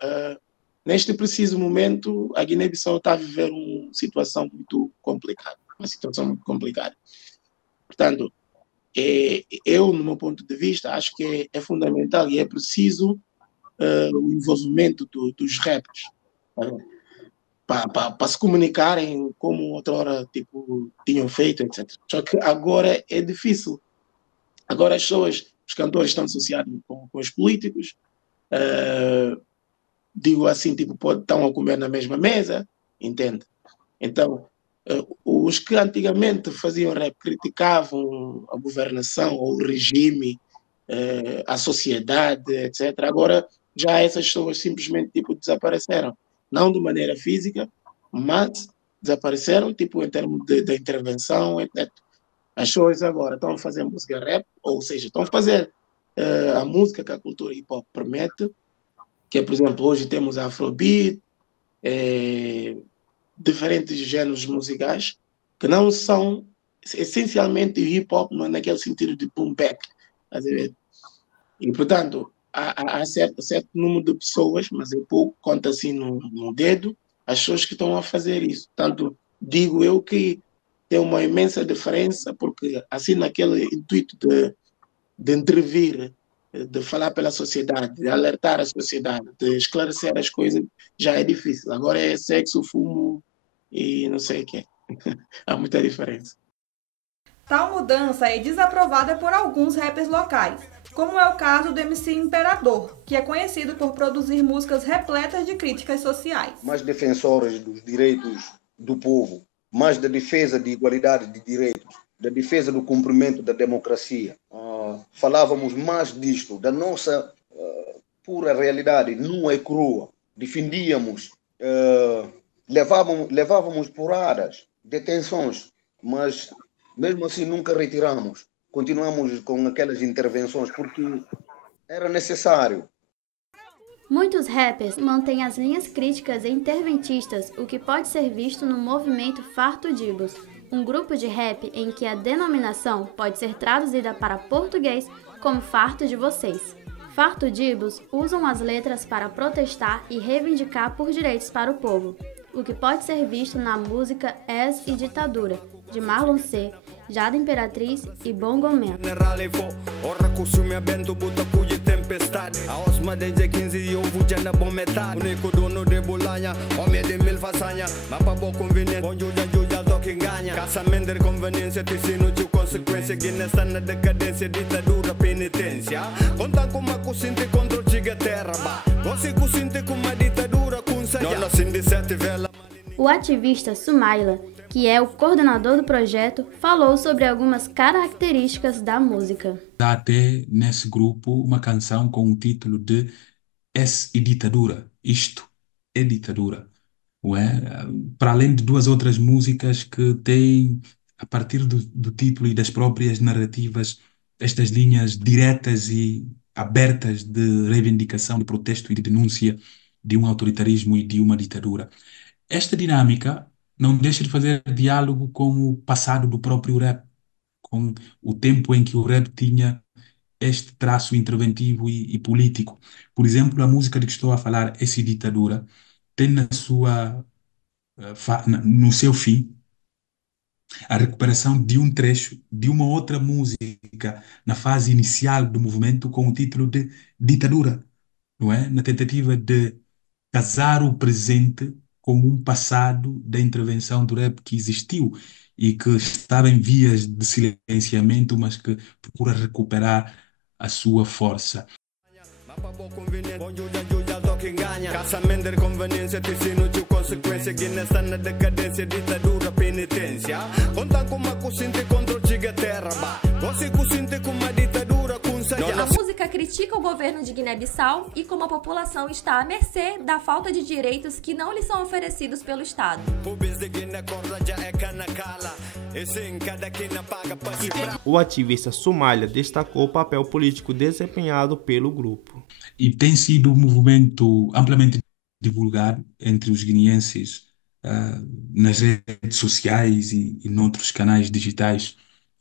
Neste preciso momento, a Guiné-Bissau está a viver uma situação muito complicada, Portanto, eu, no meu ponto de vista, acho que é fundamental e é preciso o envolvimento dos rappers para se comunicarem como outrora tinham feito, etc. Só que agora é difícil. Agora os cantores estão associados com os políticos, digo assim, estão a comer na mesma mesa, entende? Então, os que antigamente faziam rap criticavam a governação ou o regime, a sociedade, etc. Agora já essas pessoas simplesmente desapareceram. Não de maneira física, mas desapareceram em termos de intervenção, etc. As pessoas agora estão a fazer música rap, ou seja, estão a fazer a música que a cultura hip hop permite, que é, por exemplo, hoje temos afrobeat, diferentes géneros musicais que não são essencialmente hip hop, não é naquele sentido de boom bap. E portanto há certo número de pessoas, mas é pouco, conta assim no dedo, as pessoas que estão a fazer isso. Portanto, digo eu que tem uma imensa diferença, porque assim naquele intuito de intervir, de falar pela sociedade, de alertar a sociedade, de esclarecer as coisas, já é difícil. Agora é sexo, fumo e não sei o que. Há muita diferença. Tal mudança é desaprovada por alguns rappers locais, como é o caso do MC Imperador, que é conhecido por produzir músicas repletas de críticas sociais. Mais defensores dos direitos do povo, mais da defesa de igualdade de direitos, da defesa do cumprimento da democracia. Falávamos mais disto, da nossa pura realidade, nua e crua. Defendíamos, levávamos porradas, detenções, mas mesmo assim nunca retiramos. Continuamos com aquelas intervenções porque era necessário. Muitos rappers mantêm as linhas críticas e interventistas, o que pode ser visto no movimento Farto Dibos, um grupo de rap em que a denominação pode ser traduzida para português como Farto de Vocês. Farto Dibos usam as letras para protestar e reivindicar por direitos para o povo, o que pode ser visto na música Es e Ditadura, de Marlon C, Jada Imperatriz e Bongo Man. tempestade. A osma desde 15 eu vou já na bom metade. Único dono de bolanha, homem de mil façanha. Mas pra boa conveniência, bom juja toque ganha. Caçamento de conveniência, te ensino de consequência. Guiné está na decadência, ditadura, penitência. Conta com uma consciente controle. chega terra, você consente com uma ditadura com não assim de sete vela. O ativista Sumaila, que é o coordenador do projeto, falou sobre algumas características da música. Há até nesse grupo uma canção com o título de Es e Ditadura. Isto é ditadura. Não é? Para além de duas outras músicas que têm, a partir do título e das próprias narrativas, estas linhas diretas e abertas de reivindicação, de protesto e de denúncia de um autoritarismo e de uma ditadura. Esta dinâmica não deixa de fazer diálogo com o passado do próprio rap, com o tempo em que o rap tinha este traço interventivo e político. Por exemplo, a música de que estou a falar, essa ditadura, tem no seu fim a recuperação de um trecho de uma outra música na fase inicial do movimento com o título de Ditadura, não é? Na tentativa de casar o presente com um passado da intervenção do rap que existiu e que estava em vias de silenciamento, mas que procura recuperar a sua força. Caçamento de conveniência, te ensino de consequência. Guiné está na decadência, ditadura, penitência. Conta com uma consciente contra o Giga Terra. Você consciente com uma ditadura com A música critica o governo de Guiné-Bissau e como a população está à mercê da falta de direitos que não lhes são oferecidos pelo Estado. O ativista Sumaila destacou o papel político desempenhado pelo grupo. E tem sido um movimento amplamente divulgado entre os guineenses nas redes sociais e noutros canais digitais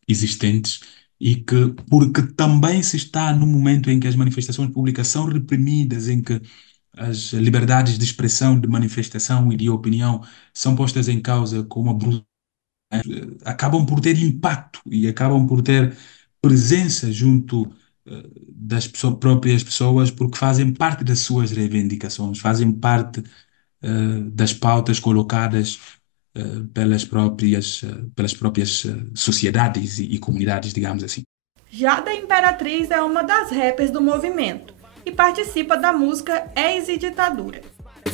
existentes, e que, porque também se está no momento em que as manifestações públicas são reprimidas, em que as liberdades de expressão, de manifestação e de opinião são postas em causa com uma brutalidade, acabam por ter impacto e acabam por ter presença junto das próprias pessoas, porque fazem parte das suas reivindicações, fazem parte das pautas colocadas pelas próprias sociedades e comunidades, digamos assim. Jada Imperatriz é uma das rappers do movimento e participa da música Ex e Ditadura.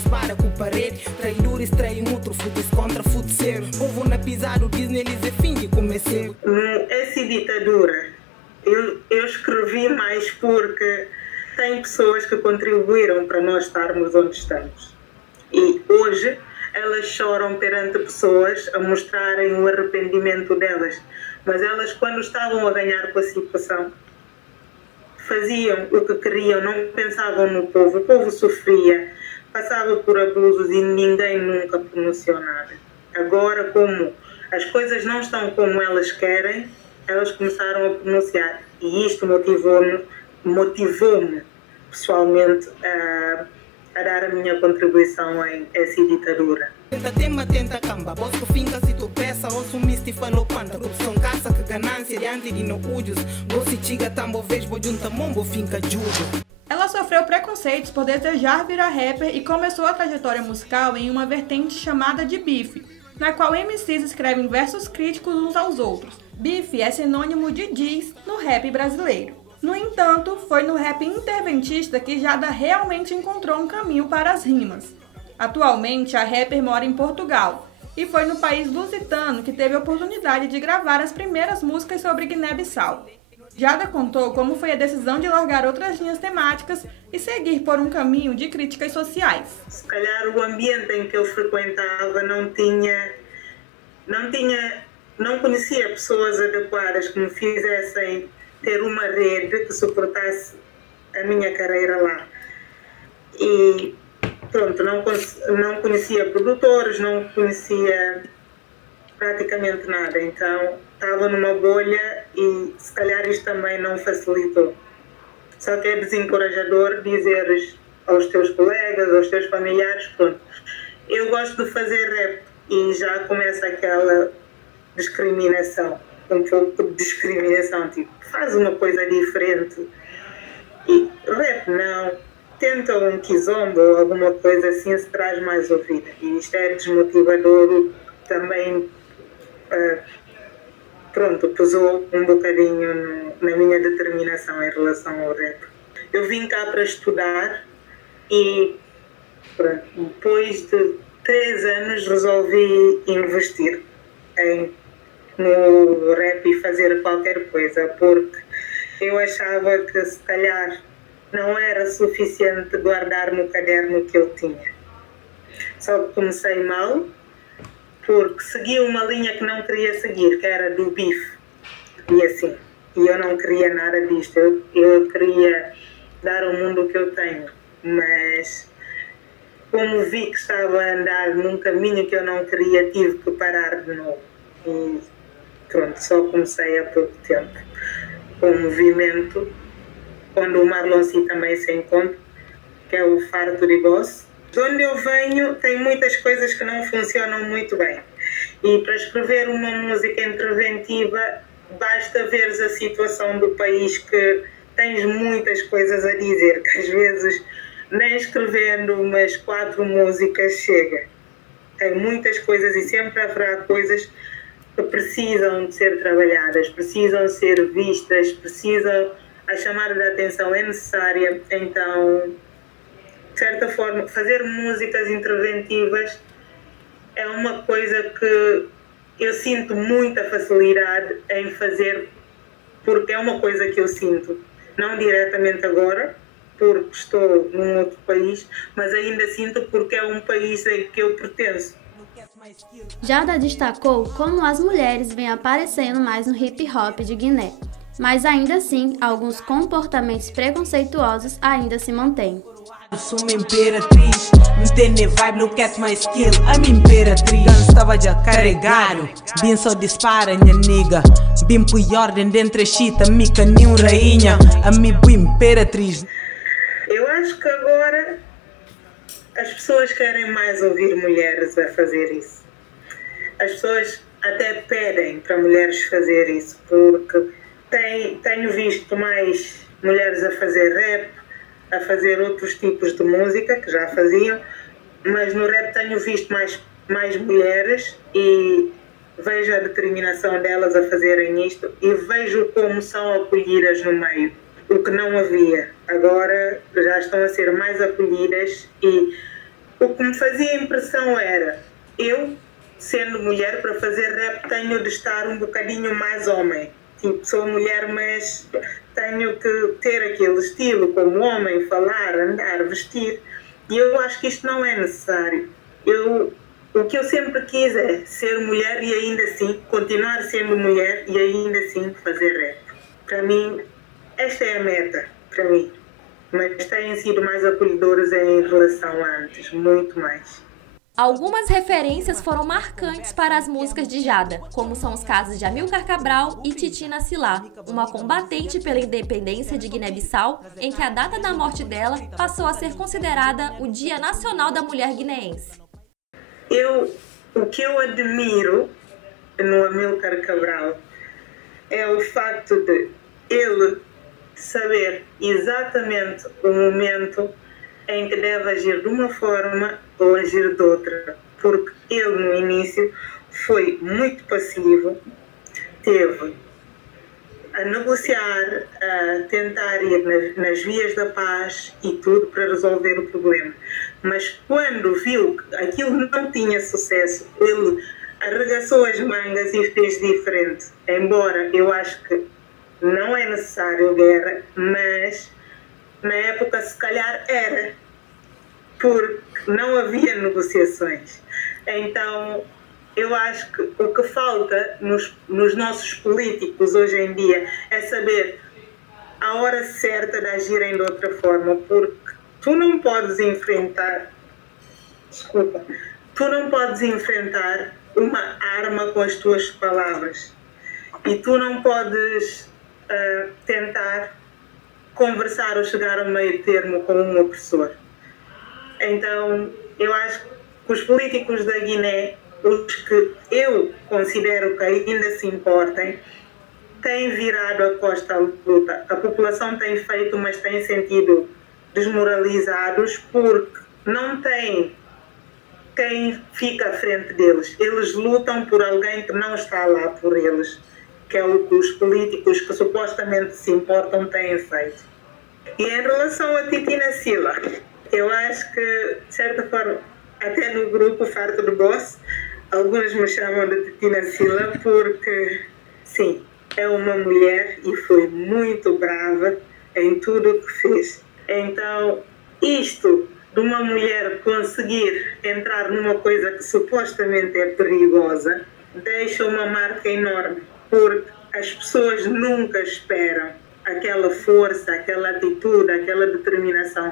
Para com parede, traidores traem outro futes contra futeiro. Povo na pisada, Disney eles é fim de começar. Essa ditadura, eu escrevi mais porque tem pessoas que contribuíram para nós estarmos onde estamos. E hoje elas choram perante pessoas a mostrarem o arrependimento delas. Mas elas, quando estavam a ganhar com a situação, faziam o que queriam, não pensavam no povo. O povo sofria, passava por abusos e ninguém nunca pronunciou nada. Agora, como as coisas não estão como elas querem, elas começaram a pronunciar. E isto motivou-me pessoalmente a dar a minha contribuição em essa ditadura. Tenta tema, tenta camba, bosco finca se tu peça, ou sumiste falou panta, corrupção caça que ganância diante de no údios, você chiga tambo vez, bo junta mombo finca judo. Ela sofreu preconceitos por desejar virar rapper e começou a trajetória musical em uma vertente chamada de bife, na qual MCs escrevem versos críticos uns aos outros. Bife é sinônimo de diz no rap brasileiro. No entanto, foi no rap interventista que Jada realmente encontrou um caminho para as rimas. Atualmente, a rapper mora em Portugal e foi no país lusitano que teve a oportunidade de gravar as primeiras músicas sobre Guiné-Bissau. Jada contou como foi a decisão de largar outras linhas temáticas e seguir por um caminho de críticas sociais. Se calhar o ambiente em que eu frequentava não conhecia pessoas adequadas que me fizessem ter uma rede que suportasse a minha carreira lá. E pronto, não conhecia produtores, não conhecia praticamente nada. Então estava numa bolha e se calhar isto também não facilitou. Só que é desencorajador dizeres aos teus colegas, aos teus familiares, pronto, eu gosto de fazer rap, e já começa aquela discriminação, um pouco de discriminação, tipo, faz uma coisa diferente. E rap não, tenta um kizomba ou alguma coisa assim, se traz mais ouvida. E isto é desmotivador também. Pronto, pesou um bocadinho na minha determinação em relação ao rap. eu vim cá para estudar e depois de 3 anos resolvi investir no rap e fazer qualquer coisa, porque eu achava que se calhar não era suficiente guardar no caderno que eu tinha. Só que comecei mal, porque segui uma linha que não queria seguir, que era do bife. E assim, eu não queria nada disto. Eu queria dar ao mundo o que eu tenho, mas como vi que estava a andar num caminho que eu não queria, tive que parar de novo. E pronto, só comecei há pouco tempo com o movimento, quando o Marlon C também se encontra, que é o Farto de Boss. De onde eu venho tem muitas coisas que não funcionam muito bem. E para escrever uma música interventiva, basta veres a situação do país, que tens muitas coisas a dizer, que às vezes nem escrevendo umas 4 músicas chega. Tem muitas coisas e sempre haverá coisas que precisam de ser trabalhadas, precisam ser vistas, a chamada de atenção é necessária. Então, de certa forma, fazer músicas interventivas é uma coisa que eu sinto muita facilidade em fazer, porque é uma coisa que eu sinto, não diretamente agora, porque estou num outro país, mas ainda sinto porque é um país em que eu pertenço. Jada destacou como as mulheres vêm aparecendo mais no hip hop de Guiné, mas ainda assim, alguns comportamentos preconceituosos ainda se mantêm. Sou uma imperatriz, não tem nem vibe, não quero mais skill. A minha imperatriz estava já carregado, bem só dispara, minha nigga. Bem por ordem dentro da chita, mica nem rainha. A minha boa imperatriz. Eu acho que agora as pessoas querem mais ouvir mulheres a fazer isso. As pessoas até pedem para mulheres fazer isso, porque tenho visto mais mulheres a fazer rap, a fazer outros tipos de música que já faziam, mas no rap tenho visto mais mulheres e vejo a determinação delas a fazerem isto e vejo como são acolhidas no meio, o que não havia. Agora já estão a ser mais acolhidas e o que me fazia impressão era, eu, sendo mulher, para fazer rap tenho de estar um bocadinho mais homem. Tipo, sou mulher, mas tenho que ter aquele estilo como homem, falar, andar, vestir. E eu acho que isto não é necessário. O que eu sempre quis é ser mulher e ainda assim continuar sendo mulher e ainda assim fazer rap. Para mim, esta é a meta, para mim. Mas têm sido mais acolhedores em relação a antes, muito mais. Algumas referências foram marcantes para as músicas de Jada, como são os casos de Amilcar Cabral e Titina Silá, uma combatente pela independência de Guiné-Bissau, em que a data da morte dela passou a ser considerada o Dia Nacional da Mulher Guineense. O que eu admiro no Amilcar Cabral é o facto de ele saber exatamente o momento em que deve agir de uma forma ou agir de outra, porque ele no início foi muito passivo, teve a negociar, a tentar ir nas vias da paz e tudo para resolver o problema. Mas quando viu que aquilo não tinha sucesso, ele arregaçou as mangas e fez diferente. Embora eu acho que não é necessário guerra, mas na época se calhar era, porque não havia negociações. Então eu acho que o que falta nos nossos políticos hoje em dia é saber a hora certa de agirem de outra forma, porque tu não podes enfrentar uma arma com as tuas palavras e tu não podes tentar conversar ou chegar ao meio termo com um opressor. Então, eu acho que os políticos da Guiné, os que eu considero que ainda se importem, têm virado a costa à luta. A população tem feito, mas tem sentido desmoralizados porque não tem quem fica à frente deles. Eles lutam por alguém que não está lá por eles, que é o que os políticos que supostamente se importam têm feito. E em relação a Titina Sila, eu acho que, de certa forma, até no grupo Farto do Boss, alguns me chamam de Titina Sila porque, sim, é uma mulher e foi muito brava em tudo o que fez. Então, isto de uma mulher conseguir entrar numa coisa que supostamente é perigosa, deixa uma marca enorme, porque as pessoas nunca esperam aquela força, aquela atitude, aquela determinação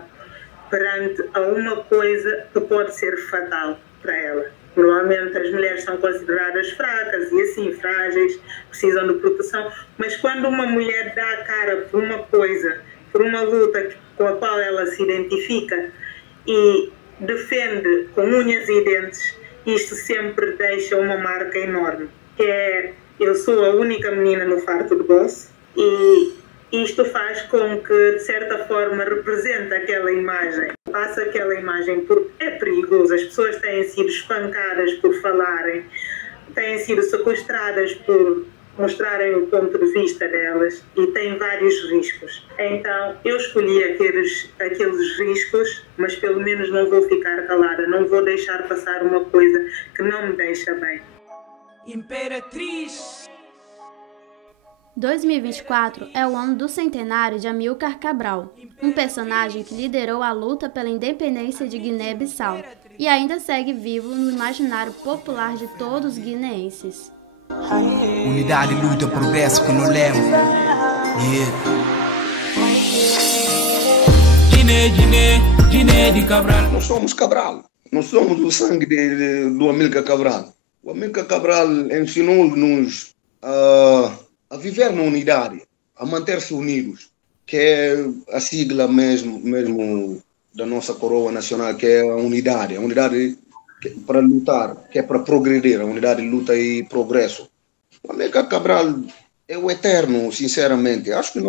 perante a uma coisa que pode ser fatal para ela. Normalmente as mulheres são consideradas fracas e assim, frágeis, precisam de proteção, mas quando uma mulher dá a cara por uma coisa, por uma luta com a qual ela se identifica e defende com unhas e dentes, isto sempre deixa uma marca enorme. Que é, eu sou a única menina no Farto do Boss e isto faz com que, de certa forma, represente aquela imagem, passa aquela imagem, porque é perigoso. As pessoas têm sido espancadas por falarem, têm sido sequestradas por mostrarem o ponto de vista delas e têm vários riscos. Então, eu escolhi aqueles riscos, mas pelo menos não vou ficar calada, não vou deixar passar uma coisa que não me deixa bem. Imperatriz! 2024 é o ano do centenário de Amílcar Cabral, um personagem que liderou a luta pela independência de Guiné-Bissau e ainda segue vivo no imaginário popular de todos os guineenses. Unidade, luta, progresso que não lembro. Guiné de Cabral. Nós somos Cabral. Nós somos o sangue do Amílcar Cabral. O Amílcar Cabral ensinou-nos a viver na unidade, a manter-se unidos, que é a sigla mesmo da nossa coroa nacional, que é a unidade para lutar, que é para progredir, a unidade de luta e progresso. O Amílcar Cabral é o eterno, sinceramente. Acho que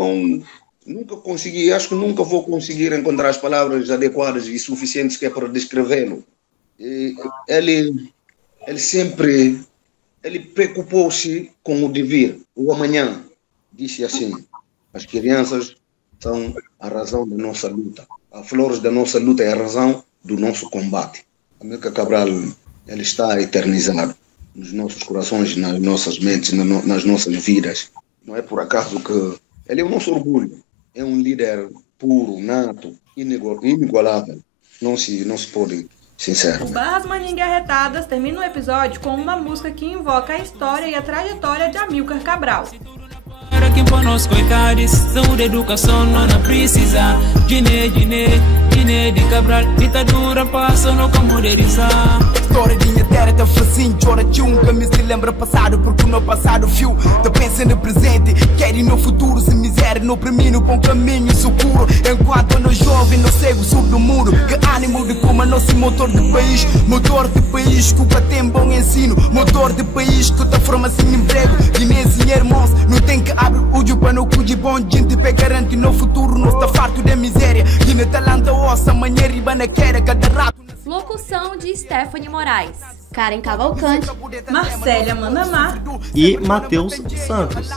nunca vou conseguir encontrar as palavras adequadas e suficientes que é para descrevê-lo. Ele sempre preocupou-se com o devir, o amanhã. Disse assim: as crianças são a razão da nossa luta. As flores da nossa luta é a razão do nosso combate. Amílcar Cabral, ele está eternizado nos nossos corações, nas nossas mentes, nas nossas vidas. Não é por acaso que ele é o nosso orgulho. É um líder puro, nato, inigualável. Não se pode, sincero. O Barras Maningue Arretadas termina o episódio com uma música que invoca a história e a trajetória de Amílcar Cabral. Para quem para nós coitados, saúde e educação não precisa. Guiné de Cabral, ditadura passa não como modernizar. História de minha terra tá facinho, chora chunga, me se lembra passado, porque no passado fio, tá pensando no presente, quer ir no futuro, se miséria no primeiro bom caminho, socorro, enquanto no jovem, no cego, sub do muro, que ânimo de como nosso motor de país que tem bom ensino, motor de país que tá forma sem emprego, guinense e irmãos, não tem que abrir o olho para no cu de bom, gente pé garante no futuro, nós tá farto de miséria, Guiné talanta ossa, amanhã riba na quera, cada rato. Locução de Stephanie Moraes, Karen Cavalcante, Marcélia Manamá e Matheus Santos.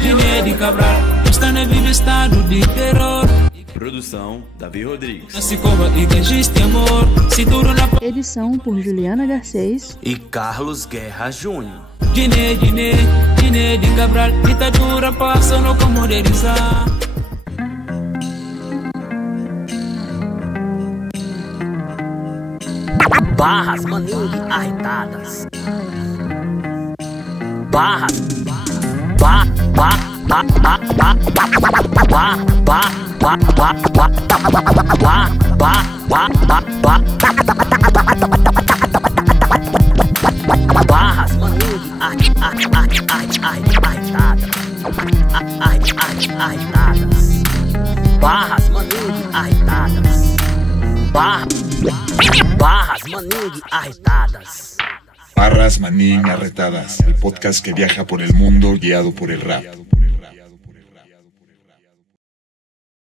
Guiné de Cabral, está na viva estado de terror. Produção Davi Rodrigues. Edição por Juliana Garcês e Carlos Guerra Júnior. Guiné de Cabral, ditadura passa não como modernizar. Barras Maningue Arretadas. Barras Maningue Arretadas. Barras Maningue Arretadas. Barras Maningue Arretadas. Barras Maningue Arretadas, el podcast que viaja por el mundo guiado por el rap.